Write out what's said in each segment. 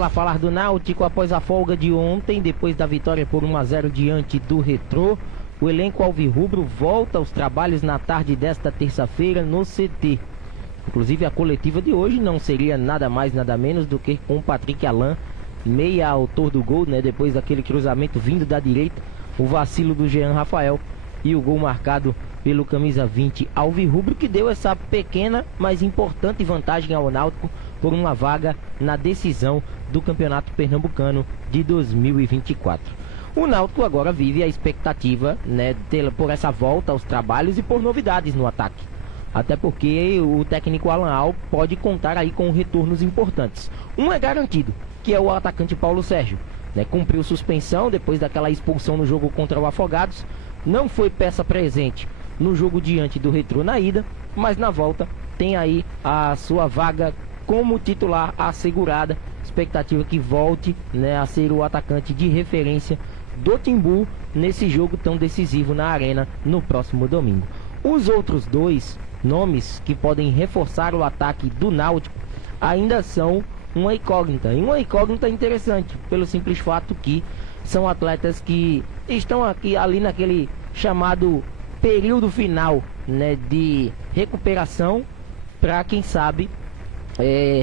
lá falar do Náutico após a folga de ontem, depois da vitória por 1-0 diante do Retrô. O elenco alvirrubro volta aos trabalhos na tarde desta terça-feira no CT. Inclusive a coletiva de hoje não seria nada mais nada menos do que com o Patrick Alain, meia autor do gol, né? Depois daquele cruzamento vindo da direita, o vacilo do Jean Rafael e o gol marcado pelo camisa 20 alvirrubro, que deu essa pequena, mas importante vantagem ao Náutico por uma vaga na decisão do Campeonato Pernambucano de 2024. O Náutico agora vive a expectativa, né, por essa volta aos trabalhos e por novidades no ataque. Até porque o técnico Alan Al pode contar aí com retornos importantes. Um é garantido, que é o atacante Paulo Sérgio, né, cumpriu suspensão depois daquela expulsão no jogo contra o Afogados. Não foi peça presente no jogo diante do Retrô na ida, mas na volta tem aí a sua vaga como titular assegurada. Expectativa que volte, né, a ser o atacante de referência do Timbu nesse jogo tão decisivo na Arena no próximo domingo. Os outros dois nomes que podem reforçar o ataque do Náutico ainda são uma incógnita, e uma incógnita interessante, pelo simples fato que são atletas que estão aqui ali naquele chamado período final, né, de recuperação, para quem sabe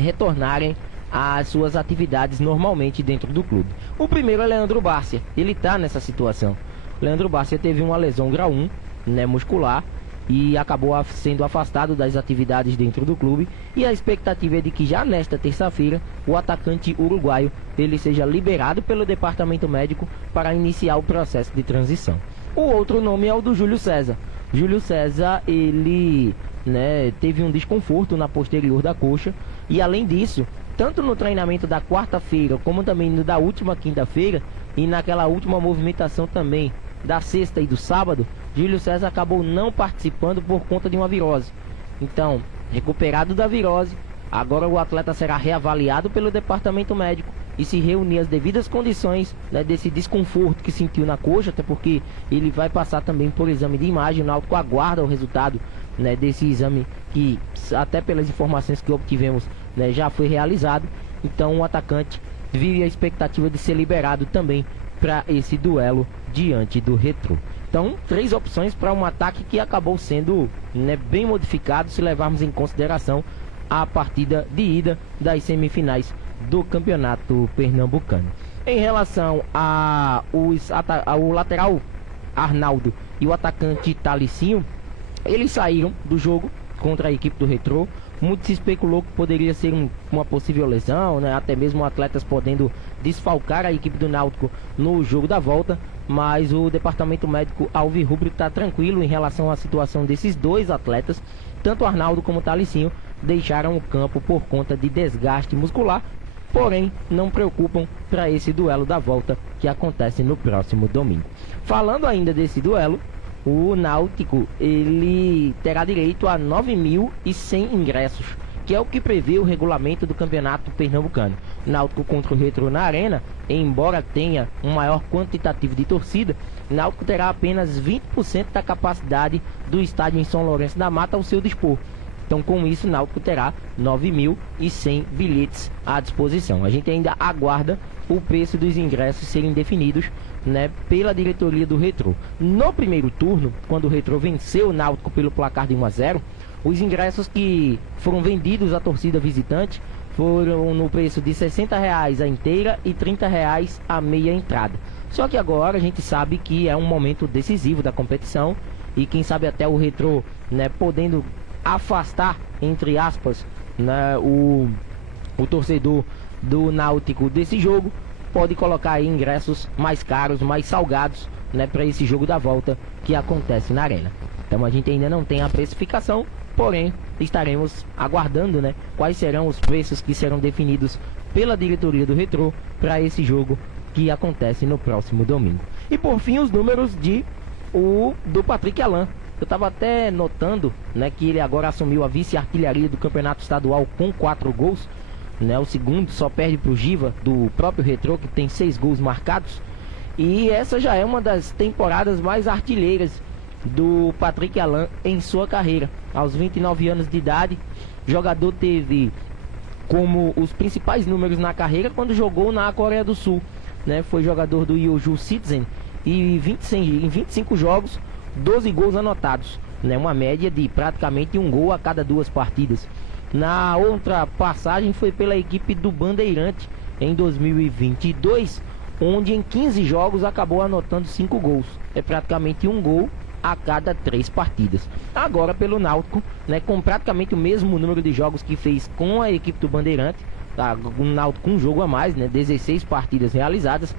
retornarem às suas atividades normalmente dentro do clube. O primeiro é Leandro Bárcia, ele está nessa situação. Leandro Bárcia teve uma lesão grau 1, né, muscular, e acabou sendo afastado das atividades dentro do clube, e a expectativa é de que já nesta terça-feira o atacante uruguaio ele seja liberado pelo departamento médico para iniciar o processo de transição. O outro nome é o do Júlio César. Júlio César, ele, né, teve um desconforto na posterior da coxa, e além disso, tanto no treinamento da quarta-feira como também no da última quinta-feira e naquela última movimentação também da sexta e do sábado, Júlio César acabou não participando por conta de uma virose. Então, recuperado da virose, agora o atleta será reavaliado pelo departamento médico e se reunir as devidas condições, né, desse desconforto que sentiu na coxa, até porque ele vai passar também por exame de imagem. O Náutico aguarda o resultado, né, desse exame que, até pelas informações que obtivemos, né, já foi realizado. Então o atacante vive a expectativa de ser liberado também para esse duelo diante do Retrô. Então, 3 opções para um ataque que acabou sendo, né, bem modificado se levarmos em consideração a partida de ida das semifinais do Campeonato Pernambucano. Em relação ao lateral Arnaldo e o atacante Talicinho, eles saíram do jogo contra a equipe do Retrô. Muito se especulou que poderia ser uma possível lesão, né? Até mesmo atletas podendo desfalcar a equipe do Náutico no jogo da volta, mas o departamento médico alvirrubro está tranquilo em relação à situação desses dois atletas. Tanto Arnaldo como Talicinho deixaram o campo por conta de desgaste muscular, porém não preocupam para esse duelo da volta que acontece no próximo domingo. Falando ainda desse duelo, o Náutico ele terá direito a 9.100 ingressos, que é o que prevê o regulamento do Campeonato Pernambucano. O Náutico contra o Retrô na Arena, embora tenha um maior quantitativo de torcida, o Náutico terá apenas 20% da capacidade do estádio em São Lourenço da Mata ao seu dispor. Então, com isso, o Náutico terá 9.100 bilhetes à disposição. A gente ainda aguarda o preço dos ingressos serem definidos, né, pela diretoria do Retrô. No primeiro turno, quando o Retrô venceu o Náutico pelo placar de 1-0, os ingressos que foram vendidos à torcida visitante foram no preço de R$ 60 a inteira e R$ 30 a meia entrada. Só que agora a gente sabe que é um momento decisivo da competição e quem sabe até o Retrô, né, podendo afastar, entre aspas, né, o torcedor do Náutico desse jogo, pode colocar aí ingressos mais caros, mais salgados, né, para esse jogo da volta que acontece na Arena. Então a gente ainda não tem a precificação, porém estaremos aguardando, né, quais serão os preços que serão definidos pela diretoria do Retrô para esse jogo que acontece no próximo domingo. E por fim, os números do Patrick Alain. Eu estava até notando, né, que ele agora assumiu a vice-artilharia do campeonato estadual com 4 gols. Né, o segundo só perde para o Giva, do próprio Retrô, que tem 6 gols marcados. E essa já é uma das temporadas mais artilheiras do Patrick Alain em sua carreira. Aos 29 anos de idade, o jogador teve como os principais números na carreira quando jogou na Coreia do Sul, né? Foi jogador do Yeoju Citizen e em 25 jogos, 12 gols anotados, né? Uma média de praticamente um gol a cada 2 partidas. Na outra passagem foi pela equipe do Bandeirante em 2022, onde em 15 jogos acabou anotando 5 gols. É praticamente um gol a cada 3 partidas. Agora pelo Náutico, né, com praticamente o mesmo número de jogos que fez com a equipe do Bandeirante, tá? O Náutico com um jogo a mais, né, 16 partidas realizadas,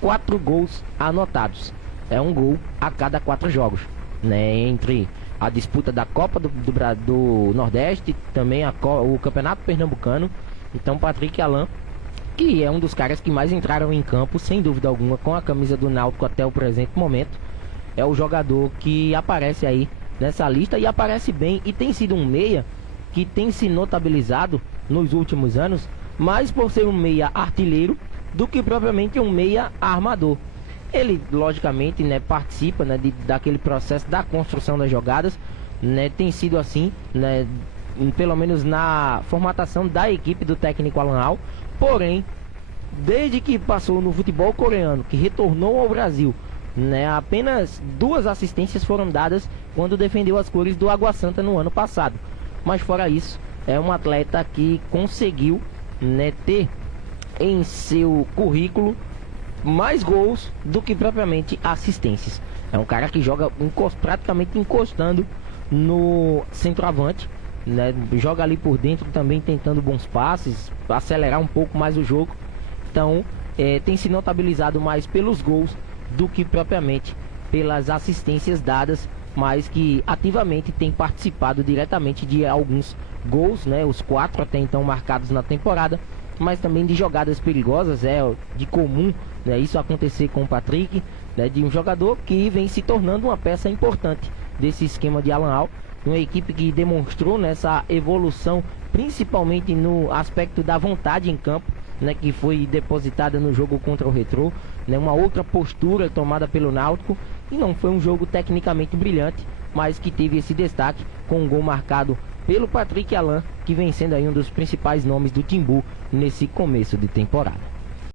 4 gols anotados. É um gol a cada 4 jogos, né, entre a disputa da Copa do Nordeste, também o Campeonato Pernambucano. Então Patrick Alan, que é um dos caras que mais entraram em campo, sem dúvida alguma, com a camisa do Náutico até o presente momento, é o jogador que aparece aí nessa lista e aparece bem, e tem sido um meia que tem se notabilizado nos últimos anos, mais por ser um meia artilheiro do que propriamente um meia armador. Ele, logicamente, né, participa, né, daquele processo da construção das jogadas, né, tem sido assim, né, pelo menos na formatação da equipe do técnico Alan Al. Porém, desde que passou no futebol coreano, que retornou ao Brasil, né, apenas 2 assistências foram dadas quando defendeu as cores do Água Santa no ano passado. Mas fora isso, é um atleta que conseguiu, né, ter em seu currículo mais gols do que propriamente assistências. É um cara que joga praticamente encostando no centroavante, né, joga ali por dentro também, tentando bons passes, acelerar um pouco mais o jogo. Então tem se notabilizado mais pelos gols do que propriamente pelas assistências dadas, mas que ativamente tem participado diretamente de alguns gols, né, os 4 até então marcados na temporada, mas também de jogadas perigosas. É de comum, né, isso acontecer com o Patrick, né, de um jogador que vem se tornando uma peça importante desse esquema de Alan Al, uma equipe que demonstrou nessa evolução, principalmente no aspecto da vontade em campo, né, que foi depositada no jogo contra o Retrô, né, uma outra postura tomada pelo Náutico, e não foi um jogo tecnicamente brilhante, mas que teve esse destaque com um gol marcado pelo Patrick Alan, que vem sendo aí um dos principais nomes do Timbu nesse começo de temporada.